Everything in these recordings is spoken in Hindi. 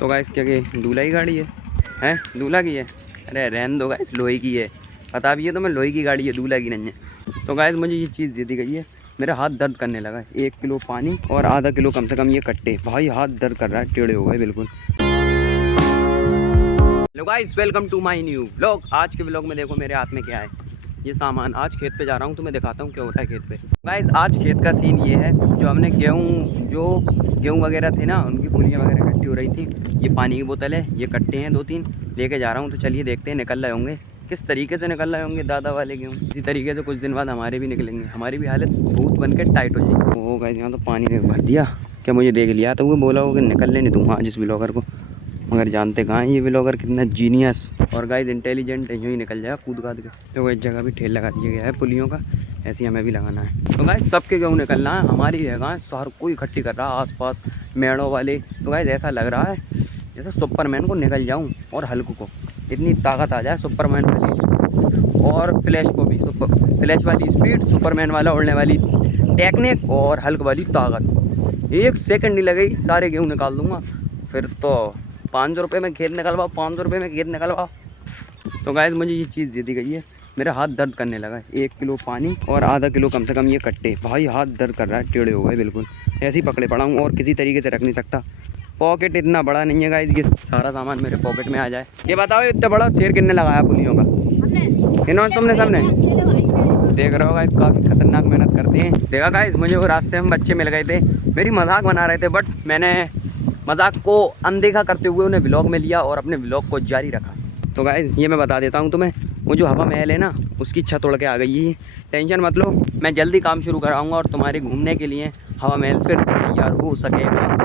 तो गाइस क्या दूल्हा की गाड़ी है दूल्हा की है। अरे रहने दो गाइस, लोहे की है। बता भी है तो मैं, लोहे की गाड़ी है, दूल्हा की नहीं है। तो गाइस मुझे ये चीज़ दे दी गई है, मेरा हाथ दर्द करने लगा है। 1 किलो पानी और आधा किलो कम से कम ये कट्टे, भाई हाथ दर्द कर रहा है, टेढ़े हो गए बिल्कुल। Hello guys, welcome to my new vlog. आज के व्लॉग में देखो मेरे हाथ में क्या है, ये सामान। आज खेत पे जा रहा हूँ तो मैं दिखाता हूँ क्या होता है खेत पे। गाइस आज खेत का सीन ये है, जो हमने गेहूँ वगैरह थे ना, उनकी पुलियाँ वगैरह इकट्ठी हो रही थी। ये पानी की बोतल है, ये कट्टे हैं 2-3 लेके जा रहा हूँ। तो चलिए देखते हैं निकल रहे होंगे, किस तरीके से निकल रहे होंगे दादा वाले गेहूँ। इसी तरीके से कुछ दिन बाद हमारे भी निकलेंगे, हमारी भी हालत भूत बन के टाइट हो जाएगी। वो गाइस यहाँ तो पानी ने भर दिया, क्या मुझे देख लिया तो वो बोला होगा निकलने नहीं दूँगा आज इस ब्लॉगर को। मगर जानते कहाँ ये ब्लॉगर कितना जीनियस और गाइस इंटेलिजेंट है, यूँ ही निकल जाएगा कूद काद के। तो वो इस जगह भी ठेल लगा दिया गया है पुलियों का, ऐसे ही हमें भी लगाना है। तो गाइस सबके गेहूँ निकलना है, हमारी जगह हर कोई इकट्ठी कर रहा है आसपास मेड़ों वाले। तो गाइस ऐसा लग रहा है जैसे सुपरमैन को निकल जाऊँ और हल्क को इतनी ताकत आ जाए, सुपरमैन वाली, और फ्लैश को भी फ्लैश वाली स्पीड, सुपरमैन वाला उड़ने वाली टेक्निक और हल्क वाली ताकत। 1 सेकंड नहीं लगेगी, सारे गेहूँ निकाल दूँगा। फिर तो 500 रुपये में खेत निकलवाओ, 500 रुपये में खेत निकलवाओ। तो गाइस मुझे ये चीज़ दे दी गई है, मेरा हाथ दर्द करने लगा है। 1 किलो पानी और आधा किलो कम से कम ये कट्टे, भाई हाथ दर्द कर रहा है, टेढ़े हो गए बिल्कुल। ऐसे ही पकड़े पड़ा हूँ और किसी तरीके से रख नहीं सकता। पॉकेट इतना बड़ा नहीं है गाइस, ये सारा सामान मेरे पॉकेट में आ जाए। ये बताओ इतना बड़ा ठेर कितने लगाया पुलियों का? इन्होंने तुमने सबने देख रहे हो गाइस, काफ़ी खतरनाक मेहनत करते हैं। देखा गाइस मुझे वो रास्ते में बच्चे मिल गए थे, मेरी मजाक बना रहे थे, बट मैंने मजाक को अनदेखा करते हुए उन्हें व्लॉग में लिया और अपने व्लॉग को जारी रखा। तो गाइस ये मैं बता देता हूँ तुम्हें, वो जो हवा महल है ना, उसकी छत उड़ के आ गई है। टेंशन मत लो, मैं जल्दी काम शुरू कराऊंगा और तुम्हारे घूमने के लिए हवा महल फिर से तैयार हो सकेगा।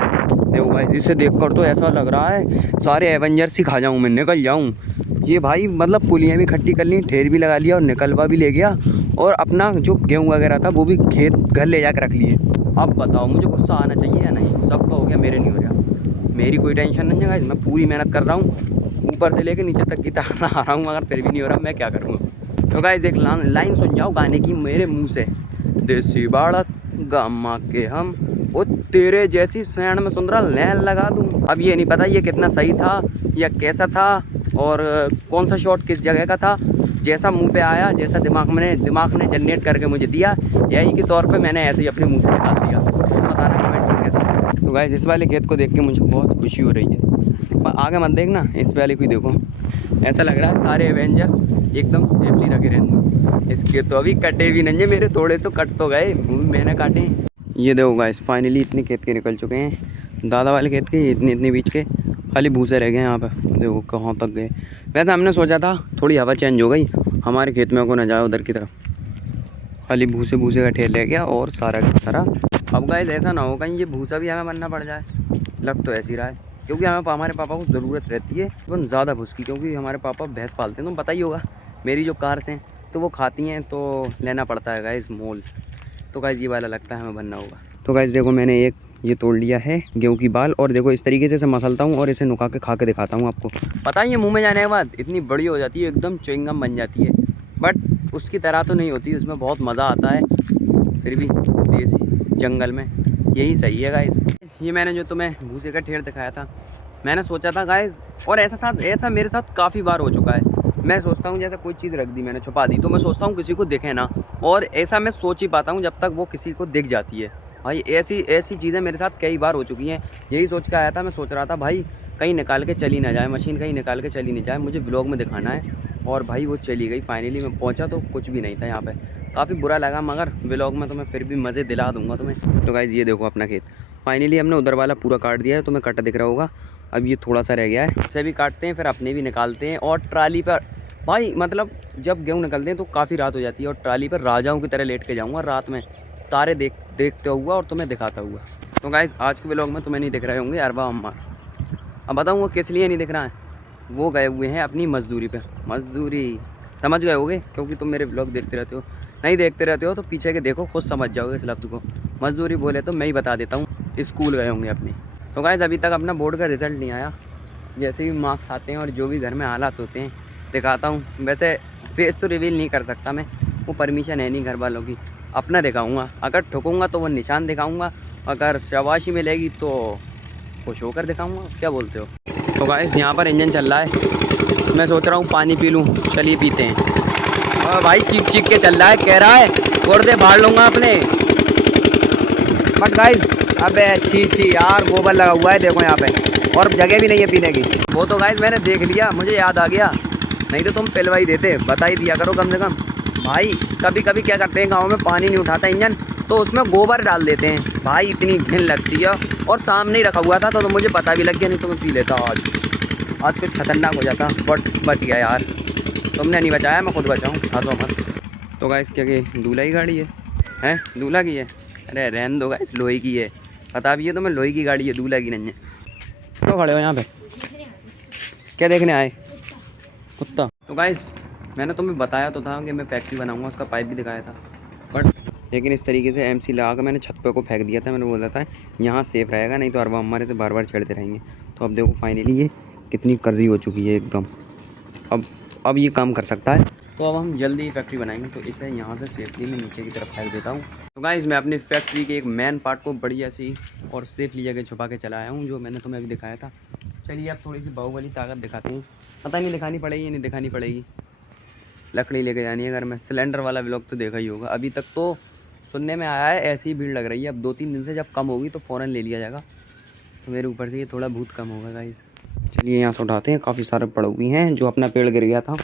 देखो गाइस इसे देखकर तो ऐसा लग रहा है सारे एवेंजर्स ही खा जाऊँ मैं, निकल जाऊँ। ये भाई मतलब पुलियाँ भी इकट्ठी कर ली, ठेर भी लगा लिया और निकलवा भी ले गया, और अपना जो गेहूँ वगैरह था वो भी खेत घर ले जाकर रख लिए। अब बताओ मुझे गुस्सा आना चाहिए या नहीं? सबका हो गया, मेरे नहीं हो रहा। मेरी कोई टेंशन नहीं है गाइस, मैं पूरी मेहनत कर रहा हूँ, ऊपर से लेकर नीचे तक की ताकत आ रहा हूँ, मगर फिर भी नहीं हो रहा, मैं क्या करूँगा। तो गाइस एक लाइन सुन जाओ गाने की मेरे मुँह से, देसी बाड़क गामा के हम, वो तेरे जैसी सैंड में सुंदरा लैन लगा दूँ। अब ये नहीं पता ये कितना सही था या कैसा था, और कौन सा शॉट किस जगह का था। जैसा मुंह पे आया, जैसा दिमाग ने जनरेट करके मुझे दिया, यही के तौर पे मैंने ऐसे ही अपने मुंह से निकाल दिया। तो बताना कमेंट्स में कैसा। तो गाइस इस वाले खेत को देख के मुझे बहुत खुशी हो रही है, पर आगे मत देखना, इस वाले को ही देखो। ऐसा लग रहा है सारे एवेंजर्स एकदम सेफली रखे रहने। इस खेत तो अभी कटे भी नहीं है मेरे, थोड़े से कट तो गए, मैंने काटे। ये देखो गाइस फाइनली इतने खेत के निकल चुके हैं, दादा वाले खेत के इतने बीच के, खाली भूसे रह गए यहाँ पे। देखो कहाँ तक गए। वैसे हमने सोचा था थोड़ी हवा चेंज हो गई, हमारे खेत में को ना जाए उधर की तरफ, खाली भूसे का ढेर रह गया और सारा की सारा। अब गाइस ऐसा ना हो कहीं ये भूसा भी हमें बनना पड़ जाए, लग तो ऐसी रहा है, क्योंकि हमारे पापा को ज़रूरत रहती है बहुत ज़्यादा भूस की, क्योंकि हमारे पापा भैंस पालते हैं, तो पता ही होगा मेरी जो कार्स हैं तो वो खाती हैं, तो लेना पड़ता है गाइस मोल। तो गाइस ये वाला लगता है हमें बनना होगा। तो गाइस देखो मैंने एक ये तोड़ लिया है गेहूं की बाल, और देखो इस तरीके से इसे मसलता हूँ और इसे नुका के खा के दिखाता हूँ आपको। पता है ये मुंह में जाने के बाद इतनी बड़ी हो जाती है, एकदम च्युइंगम बन जाती है, बट उसकी तरह तो नहीं होती, उसमें बहुत मज़ा आता है। फिर भी देसी जंगल में यही सही है गाइस। ये मैंने जो तुम्हें भूसे का ढेर दिखाया था, मैंने सोचा था गाइस, और ऐसा मेरे साथ काफ़ी बार हो चुका है। मैं सोचता हूँ जैसे कोई चीज़ रख दी मैंने, छुपा दी, तो मैं सोचता हूँ किसी को दिखे ना, और ऐसा मैं सोच ही पाता हूँ जब तक वो किसी को दिख जाती है। भाई ऐसी चीज़ें मेरे साथ कई बार हो चुकी हैं। यही सोच के आया था, मैं सोच रहा था भाई कहीं निकाल के चली ना जाए, मशीन कहीं निकाल के चली नहीं जाए, मुझे व्लॉग में दिखाना है। और भाई वो चली गई, फाइनली मैं पहुंचा तो कुछ भी नहीं था यहाँ पे। काफ़ी बुरा लगा, मगर व्लॉग में तो मैं फिर भी मज़े दिला दूँगा तुम्हें। तो गाइस ये देखो अपना खेत, फाइनली हमने उधर वाला पूरा काट दिया है, तुम्हें कटा दिख रहा होगा। अब ये थोड़ा सा रह गया है, इसे भी काटते हैं फिर अपने भी निकालते हैं। और ट्राली पर भाई मतलब जब गेहूँ निकलते हैं तो काफ़ी रात हो जाती है, और ट्राली पर राजाओं की तरह लेट के जाऊँगा रात में, तारे देखते हुआ और तुम्हें दिखाता हुआ। तो गाइस आज के व्लॉग में तुम्हें नहीं दिख रहे होंगे अरबा अम्मा। अब बताऊँ किस लिए नहीं दिख रहा है, वो गए हुए हैं अपनी मजदूरी पे। मजदूरी समझ गए होगे, क्योंकि तुम मेरे व्लॉग देखते रहते हो। नहीं देखते रहते हो तो पीछे के देखो, खुद समझ जाओगे इस लफ्ज़ को। मजदूरी बोले तो मैं ही बता देता हूँ, स्कूल गए होंगे अपनी। तो गाइस अभी तक अपना बोर्ड का रिज़ल्ट नहीं आया, जैसे भी मार्क्स आते हैं और जो भी घर में हालात होते हैं दिखाता हूँ। वैसे फेस तो रिवील नहीं कर सकता मैं, वो परमिशन है नहीं घर वालों की। अपना दिखाऊंगा, अगर ठुकूंगा तो वो निशान दिखाऊंगा, अगर शाबाशी मिलेगी तो खुश होकर दिखाऊंगा। क्या बोलते हो? तो गाइस यहाँ पर इंजन चल रहा है, मैं सोच रहा हूँ पानी पी लूँ, चलिए पीते हैं। और भाई चीख चीख के चल रहा है, कह रहा है गुर्दे फाड़ लूँगा अपने। बट गाइस अबे छी यार, गोबर लगा हुआ है देखो यहाँ पे, और जगह भी नहीं है पीने की। वो तो गाइस मैंने देख लिया, मुझे याद आ गया, नहीं तो तुम पिलवा ही देते, बता ही दिया करो कम से कम। भाई कभी कभी क्या करते हैं, गाँव में पानी नहीं उठाता इंजन, तो उसमें गोबर डाल देते हैं। भाई इतनी घिन लगती है, और सामने ही रखा हुआ था तो मुझे पता भी लग गया, नहीं तो मैं पी लेता आज कुछ खतरनाक हो जाता, बट बच गया यार। तुमने नहीं बचाया, मैं खुद बचाऊँ, हंसो मत। तो गाइस क्या कि दूल्हा की गाड़ी है दूल्हा की है? अरे रहने दो गाइस, लोहे की है, पता भी है तुम्हें, लोहे की गाड़ी है, दूल्हा की नहीं है। तो खड़े हो यहाँ पे, क्या देखने आए? कुत्ता। तो गाइस मैंने तुम्हें बताया तो था कि मैं फैक्ट्री बनाऊंगा, उसका पाइप भी दिखाया था, बट लेकिन इस तरीके से एमसी लगा कर मैंने छत पे को फेंक दिया था। मैंने बोला था यहाँ सेफ रहेगा, नहीं तो अरबा हमारे से बार बार छेड़ते रहेंगे। तो अब देखो फाइनली ये कितनी कर्री हो चुकी है एकदम, अब ये काम कर सकता है। तो अब हम जल्दी ही फैक्ट्री बनाएंगे, तो इसे यहाँ से सेफली मैं नीचे की तरफ फेंक देता हूँ। तो गाइस मैं अपनी फैक्ट्री के एक मेन पार्ट को बढ़िया सी और सेफली जगह छुपा के चला आया हूँ, जो मैंने तुम्हें अभी दिखाया था। चलिए अब थोड़ी सी बाहुबली ताकत दिखाते हैं, पता नहीं दिखानी पड़ेगी या नहीं दिखानी पड़ेगी। लकड़ी लेके जानी है घर में, सिलेंडर वाला व्लॉग तो देखा ही होगा। अभी तक तो सुनने में आया है ऐसी भीड़ लग रही है, अब 2-3 दिन से जब कम होगी तो फ़ौरन ले लिया जाएगा। तो मेरे ऊपर से ये थोड़ा बहुत कम होगा गाइस। चलिए यहाँ से उठाते हैं, काफ़ी सारे पड़े हुए हैं, जो अपना पेड़ गिर गया था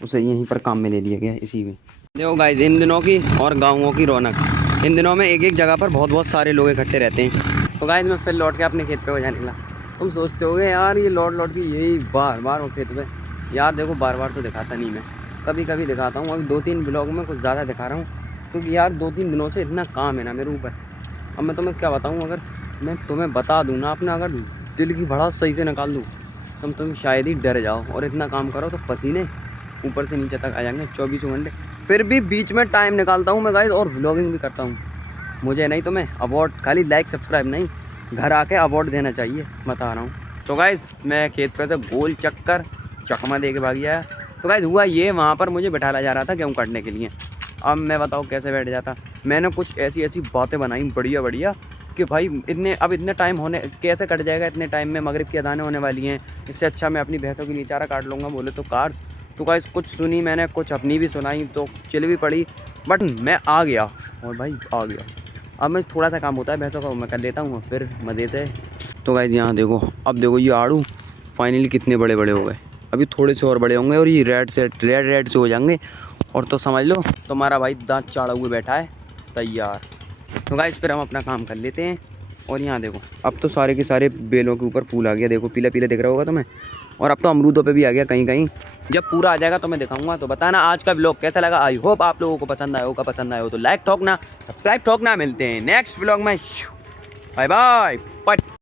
उसे यहीं पर काम में ले लिया गया इसी में। देखो गाइस इन दिनों की और गाँवों की रौनक, इन दिनों में एक जगह पर बहुत सारे लोग इकट्ठे रहते हैं। तो गाइस मैं फिर लौट के अपने खेत पे हो जाने निकला। तुम सोचते होगे यार ये लौट के यही बार बार वो खेत पे, यार देखो बार बार तो दिखाता नहीं मैं, कभी कभी दिखाता हूँ। अभी 2-3 ब्लॉग में कुछ ज़्यादा दिखा रहा हूँ, क्योंकि यार 2-3 दिनों से इतना काम है ना मेरे ऊपर। अब मैं तुम्हें क्या बताऊँ, अगर मैं तुम्हें बता दूँ ना अपना, अगर दिल की भड़ास सही से निकाल दूँ तो तुम शायद ही डर जाओ। और इतना काम करो तो पसीने ऊपर से नीचे तक आ जाएंगे 24 घंटे। फिर भी बीच में टाइम निकालता हूँ मैं गाइस, और व्लॉगिंग भी करता हूँ। मुझे नहीं तुम्हें अवार्ड, खाली लाइक सब्सक्राइब नहीं, घर आके अवार्ड देना चाहिए, बता रहा हूँ। तो गाइस मैं खेत पे से गोल चक्कर चकमा दे के भाग गया। तो गाइस हुआ ये, वहाँ पर मुझे बैठाया जा रहा था गेहूँ काटने के लिए। अब मैं बताऊँ कैसे बैठ जाता, मैंने कुछ ऐसी बातें बनाई बढ़िया कि भाई इतने टाइम होने कैसे कट जाएगा, इतने टाइम में मगरिब की अज़ानें होने वाली हैं, इससे अच्छा मैं अपनी भैंसों के लिए चारा काट लूँगा। बोले तो कार्स। तो गाइस कुछ सुनी मैंने, कुछ अपनी भी सुनाई, तो चिल भी पड़ी, बट मैं आ गया, और भाई आ गया। अब मैं थोड़ा सा काम होता है भैंसों का मैं कर लेता हूँ फिर मज़े से। तो गाइस यहाँ देखो, अब देखो ये आड़ू फाइनली कितने बड़े हो गए, अभी थोड़े से और बड़े होंगे और ये रेड से हो जाएंगे, और तो समझ लो तुम्हारा भाई दांत चाड़ा हुए बैठा है तैयार। तो गाइस फिर हम अपना काम कर लेते हैं। और यहाँ देखो अब तो सारे के सारे बेलों के ऊपर फूल आ गया, देखो पीला दिख रहा होगा तुम्हें, और अब तो अमरूदों पे भी आ गया कहीं। जब पूरा आ जाएगा तो मैं दिखाऊंगा। तो बताना आज का व्लॉग कैसा लगा, आई होप आप लोगों को पसंद आया होगा। पसंद आया हो तो लाइक ठोकना, सब्सक्राइब ठोकना। मिलते हैं नेक्स्ट व्लॉग में, बाय बाय।